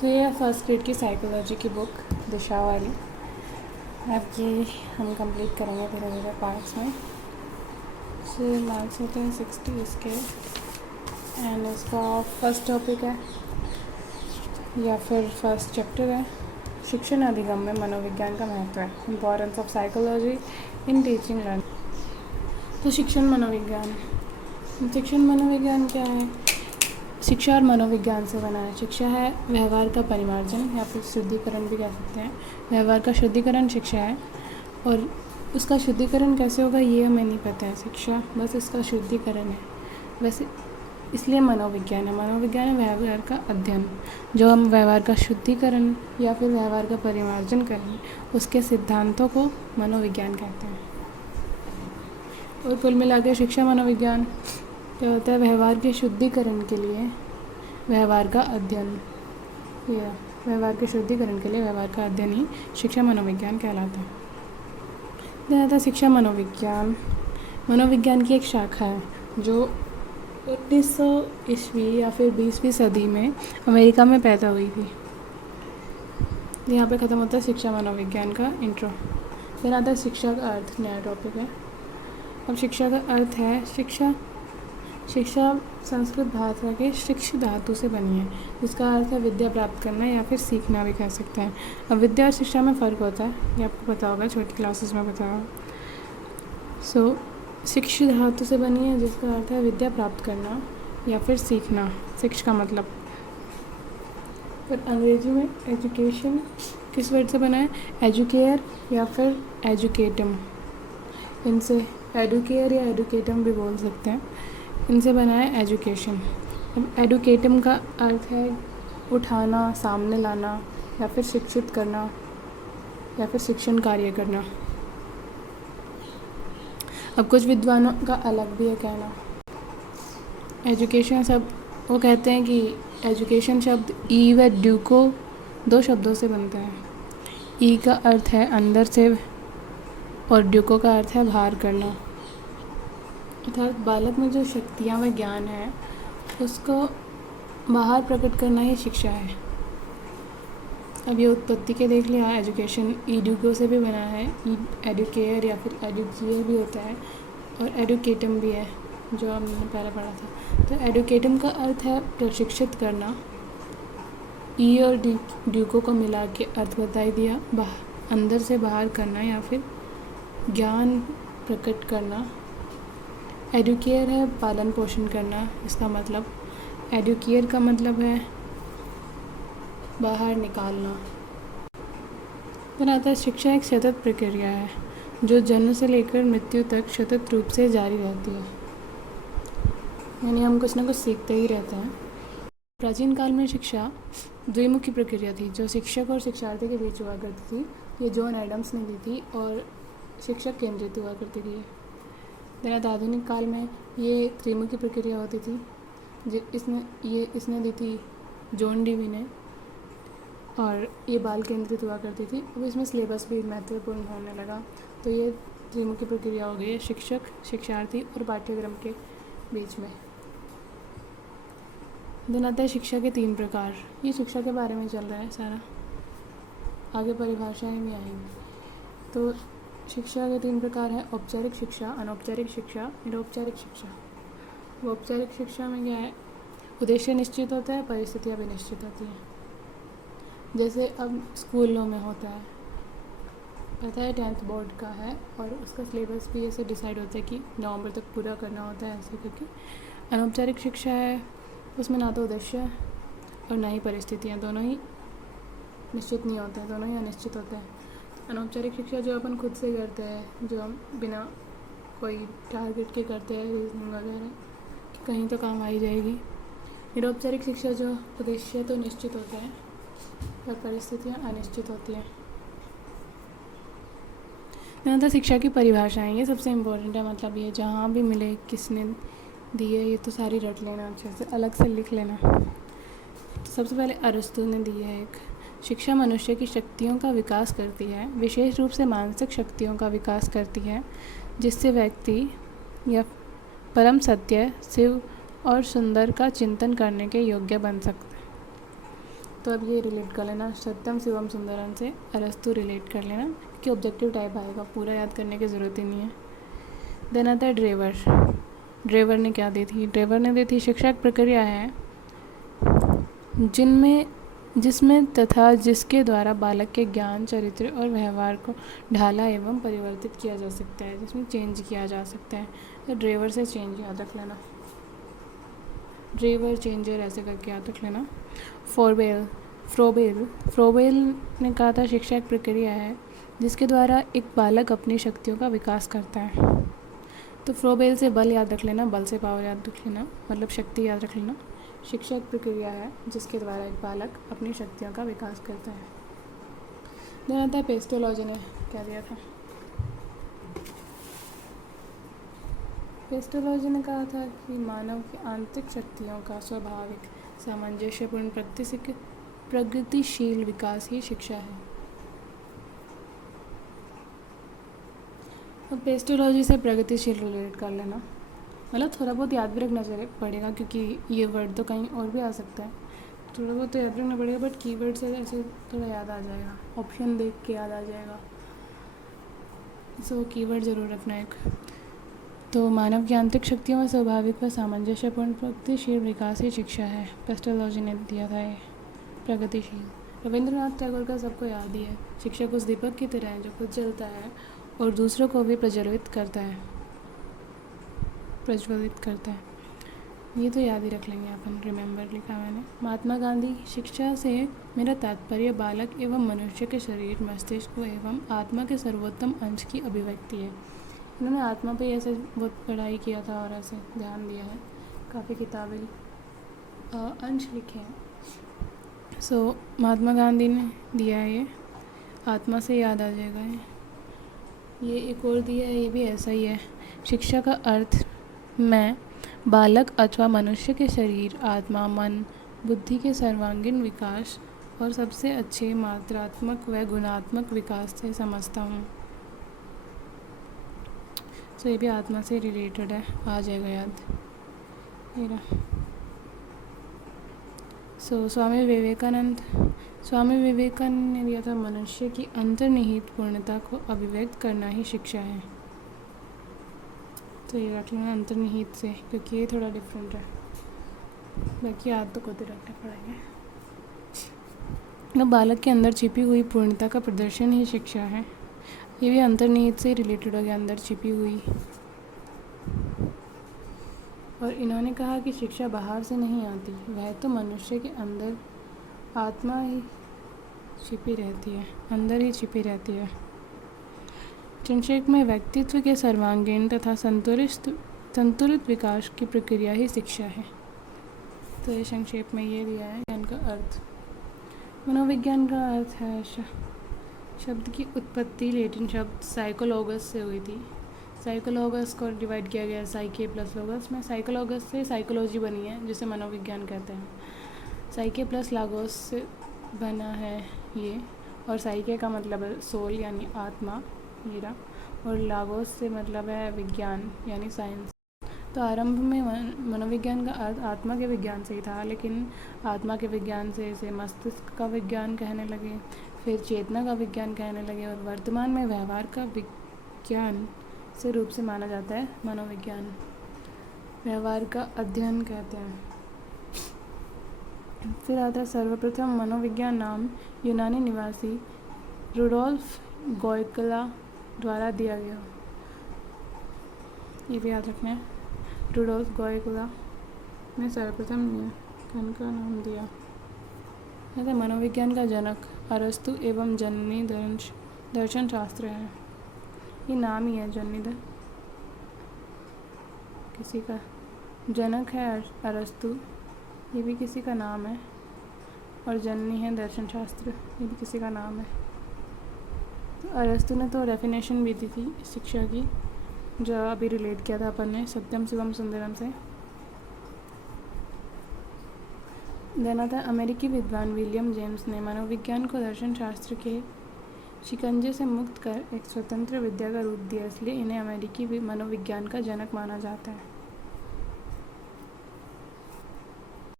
तो ये first grade की साइकोलॉजी की बुक दिशा वाली। अब ये हम कंप्लीट करेंगे धीरे धीरे पार्ट्स में। से मार्क्स होते हैं 60 इसके, एंड इसका फर्स्ट टॉपिक है या फिर फर्स्ट चैप्टर है शिक्षण अधिगम में मनोविज्ञान का महत्व है, importance of psychology in teaching learning. तो शिक्षण मनोविज्ञान क्या है? शिक्षा और मनोविज्ञान से बना है। शिक्षा है व्यवहार का परिमार्जन या फिर शुद्धिकरण भी कह सकते हैं। व्यवहार का शुद्धिकरण शिक्षा है, और उसका शुद्धिकरण कैसे होगा ये हमें नहीं पता है। शिक्षा बस इसका शुद्धिकरण है, वैसे इसलिए मनोविज्ञान है। मनोविज्ञान है व्यवहार का अध्ययन, जो हम व्यवहार का शुद्धिकरण या फिर व्यवहार का परिमार्जन करें, उसके सिद्धांतों को मनोविज्ञान कहते हैं। और कुल मिलाकर शिक्षा मनोविज्ञान क्या होता है? व्यवहार के शुद्धिकरण के लिए व्यवहार का अध्ययन, या व्यवहार के शुद्धिकरण के लिए व्यवहार का अध्ययन ही शिक्षा मनोविज्ञान कहलाता है। ज़्यादातर शिक्षा मनोविज्ञान की एक शाखा है जो 1900 ईस्वी या फिर 20वीं सदी में अमेरिका में पैदा हुई थी। यहाँ पे ख़त्म होता है शिक्षा मनोविज्ञान का इंट्रो। फिर आता है शिक्षा का अर्थ, नया टॉपिक है। अब शिक्षा का अर्थ है शिक्षा संस्कृत भाषा के शिक्ष धातु से बनी है, जिसका अर्थ है विद्या प्राप्त करना या फिर सीखना भी कह सकते हैं। अब विद्या और शिक्षा में फ़र्क होता है, ये आपको पता होगा, छोटी क्लासेस में पता होगा। शिक्ष धातु से बनी है, जिसका अर्थ है विद्या प्राप्त करना या फिर सीखना, शिक्ष का मतलब। पर अंग्रेजी में एजुकेशन किस वर्ड से बना है? एजुकेयर या फिर एजुकेटम। इनसे एडुकेयर या एडुकेटम भी बोल सकते हैं। इनसे बना है एजुकेशन। अब एडुकेटम का अर्थ है उठाना, सामने लाना, या फिर शिक्षित करना, या फिर शिक्षण कार्य करना। अब कुछ विद्वानों का अलग भी है कहना। एजुकेशन शब्द, वो कहते हैं कि एजुकेशन शब्द ई व ड्यूको 2 शब्दों से बनता है। ई का अर्थ है अंदर से, और ड्यूको का अर्थ है बाहर करना। अर्थात बालक में जो शक्तियाँ व ज्ञान है उसको बाहर प्रकट करना ही शिक्षा है। अब ये उत्पत्ति के देख लिया, एजुकेशन ईड्यूको से भी बना है। एडुकेयर या फिर एडुकियर भी होता है, और एडुकेटम भी है जो हमने पहले पढ़ा था। तो एडुकेटम का अर्थ है प्रशिक्षित करना। ई और ड्यूको को मिला के अर्थ बता ही दिया, अंदर से बाहर करना या फिर ज्ञान प्रकट करना। एडुकेयर है पालन पोषण करना, इसका मतलब। एडुकेयर का मतलब है बाहर निकालना। फिर आता है शिक्षा एक सतत प्रक्रिया है जो जन्म से लेकर मृत्यु तक सतत रूप से जारी रहती है, यानी हम कुछ ना कुछ सीखते ही रहते हैं। प्राचीन काल में शिक्षा द्विमुखी प्रक्रिया थी, जो शिक्षक और शिक्षार्थी के बीच हुआ करती थी। ये जॉन एडम्स ने दी थी, और शिक्षक केंद्रित हुआ करती थी। फिर आधुनिक काल में ये त्रिमुखी प्रक्रिया होती थी, इसने दी थी जॉन डीवी ने, और ये बाल केंद्रित हुआ करती थी। अब इसमें सिलेबस भी महत्वपूर्ण होने लगा, तो ये त्रिमुखी प्रक्रिया हो गई है शिक्षक, शिक्षार्थी और पाठ्यक्रम के बीच में। दिन आता है शिक्षा के 3 प्रकार। ये शिक्षा के बारे में चल रहा है सारा, आगे परिभाषाएं भी आएंगी। तो शिक्षा के 3 प्रकार है: औपचारिक शिक्षा, अनौपचारिक शिक्षा, निरौपचारिक शिक्षा। वो औपचारिक शिक्षा में क्या है? उद्देश्य निश्चित होता है, परिस्थितियाँ भी निश्चित होती हैं। जैसे अब स्कूलों में होता है, पता है 10th बोर्ड का है, और उसका सिलेबस भी ऐसे डिसाइड होता है कि नवंबर तक पूरा करना होता है ऐसे करके। अनौपचारिक शिक्षा है, उसमें ना तो उद्देश्य और ना ही परिस्थितियाँ, दोनों ही निश्चित नहीं होते हैं, दोनों ही अनिश्चित होते हैं। अनौपचारिक शिक्षा जो अपन खुद से करते हैं, जो हम बिना कोई टारगेट के करते हैं, रीजनिंग वगैरह, कि कहीं तो काम आ ही जाएगी। निरौपचारिक शिक्षा जो उद्देश्य तो निश्चित होता है और परिस्थितियाँ अनिश्चित होती हैं। तो शिक्षा की परिभाषाएं, ये सबसे इम्पोर्टेंट है। मतलब ये जहाँ भी मिले, किसने दी है, ये तो सारी रट लेना, अच्छे से अलग से लिख लेना। तो सबसे पहले अरस्तु ने दी है एक: शिक्षा मनुष्य की शक्तियों का विकास करती है, विशेष रूप से मानसिक शक्तियों का विकास करती है, जिससे व्यक्ति या परम सत्य, शिव और सुंदर का चिंतन करने के योग्य बन सकता है। तो अब ये रिलेट कर लेना, सत्यम शिवम सुंदरम से अरस्तु रिलेट कर लेना कि ऑब्जेक्टिव टाइप आएगा, पूरा याद करने की ज़रूरत ही नहीं है। देन आता है ड्रेवर। ड्रेवर ने क्या दी थी? ड्रेवर ने दी थी शिक्षा एक प्रक्रिया है जिसमें तथा जिसके द्वारा बालक के ज्ञान, चरित्र और व्यवहार को ढाला एवं परिवर्तित किया जा सकता है, जिसमें चेंज किया जा सकता है। तो ड्रेवर से चेंज याद रख लेना, ड्रेवर चेंजर ऐसे करके याद रख लेना। फ्रोबेल ने कहा था शिक्षा एक प्रक्रिया है जिसके द्वारा एक बालक अपनी शक्तियों का विकास करता है। तो फ्रोबेल से बल याद रख लेना, बल से पावर याद रख लेना, मतलब शक्ति याद रख लेना। शिक्षा एक प्रक्रिया है जिसके द्वारा एक बालक अपनी शक्तियों का विकास करता है। देन आता है पेस्टोलॉजी ने क्या दिया था? पेस्टोलॉजी ने कहा था कि मानव की आंतरिक शक्तियों का स्वाभाविक, सामंजस्यपूर्ण, प्रगतिशील विकास ही शिक्षा है। तो पेस्टोलॉजी से प्रगतिशील रिलेट कर लेना, मतलब थोड़ा बहुत याद भी रखना पड़ेगा क्योंकि ये वर्ड तो कहीं और भी आ सकता है, थोड़ा बहुत तो याद रखना पड़ेगा, बट कीवर्ड से ऐसे थोड़ा याद आ जाएगा, ऑप्शन देख के याद आ जाएगा। सो कीवर्ड ज़रूर रखना एक। तो मानव की आंतरिक शक्तियों में स्वाभाविक व सामंजस्यपूर्ण प्रगतिशील विकास ही शिक्षा है। पेस्टोलॉजी ने दिया था ये प्रगतिशील। रविंद्रनाथ टैगोर का सबको याद ही है, शिक्षक उस दीपक की तरह है जो खुद जलता है और दूसरों को भी प्रज्वलित करता है। ये तो याद ही रख लेंगे अपन, रिमेंबर लिखा मैंने। महात्मा गांधी, शिक्षा से मेरा तात्पर्य बालक एवं मनुष्य के शरीर, मस्तिष्क एवं आत्मा के सर्वोत्तम अंश की अभिव्यक्ति है। इन्होंने आत्मा पे ऐसे बहुत पढ़ाई किया था और ऐसे ध्यान दिया है, काफ़ी किताबें अंश लिखे हैं। सो महात्मा गांधी ने दिया है ये, आत्मा से याद आ जाएगा ये एक और दिया है, ये भी ऐसा ही है। शिक्षा का अर्थ में बालक अथवा मनुष्य के शरीर, आत्मा, मन, बुद्धि के सर्वांगीण विकास और सबसे अच्छे मात्रात्मक व गुणात्मक विकास से समझता हूँ। तो ये भी आत्मा से रिलेटेड है, आ जाएगा याद मेरा। स्वामी विवेकानंद ने दिया था मनुष्य की अंतर्निहित पूर्णता को अभिव्यक्त करना ही शिक्षा है। तो ये रख लेना अंतर्निहित से, क्योंकि ये थोड़ा डिफरेंट है, बाकी याद तो खुद ही रखने पड़ेंगे। तो बालक के अंदर छिपी हुई पूर्णता का प्रदर्शन ही शिक्षा है। ये भी अंतर्निहित से रिलेटेड हो गया, अंदर छिपी हुई। और इन्होंने कहा कि शिक्षा बाहर से नहीं आती, वह तो मनुष्य के अंदर आत्मा ही छिपी रहती है, अंदर ही छिपी रहती है। संक्षेप में व्यक्तित्व के सर्वांगीण तथा संतुलित विकास की प्रक्रिया ही शिक्षा है। तो ये संक्षेप में ये दिया है ज्ञान का अर्थ। मनोविज्ञान का अर्थ है शब्द की उत्पत्ति लैटिन शब्द साइकोलॉगस से हुई थी। साइकोलॉगस को डिवाइड किया गया साइके प्लस लोगस में। साइकोलॉगस से साइकोलॉजी बनी है, जिसे मनोविज्ञान कहते हैं। साइके प्लस लागोस से बना है ये, और साइके का मतलब है सोल यानी आत्मा हीरा, और लागोस से मतलब है विज्ञान यानी साइंस। तो आरंभ में मनोविज्ञान का अर्थ आत्मा के विज्ञान से ही था, लेकिन आत्मा के विज्ञान से इसे मस्तिष्क का विज्ञान कहने लगे, फिर चेतना का विज्ञान कहने लगे, और वर्तमान में व्यवहार का विज्ञान से रूप से माना जाता है मनोविज्ञान। व्यवहार का अध्ययन कहते हैं। फिर आता है सर्वप्रथम मनोविज्ञान नाम यूनानी निवासी रुडोल्फ गोयकला द्वारा दिया गया। ये भी याद रखना है, रुडोल्फ गोयकला ने सर्वप्रथम का नाम दिया। ऐसा मनोविज्ञान का जनक अरस्तु एवं जननी दर्शन शास्त्र है। ये नाम ही है, जननी किसी का जनक है अरस्तु, ये भी किसी का नाम है, और जननी है दर्शन शास्त्र, ये भी किसी का नाम है। तो अरस्तु ने तो डेफिनेशन भी दी थी शिक्षा की, जो अभी रिलेट किया था अपन ने सत्यम शिवम सुंदरम से। देना था अमेरिकी विद्वान विलियम जेम्स ने मनोविज्ञान को दर्शन शास्त्र के शिकंजे से मुक्त कर एक स्वतंत्र विद्या का रूप दिया, इसलिए इन्हें अमेरिकी मनोविज्ञान का जनक माना जाता है।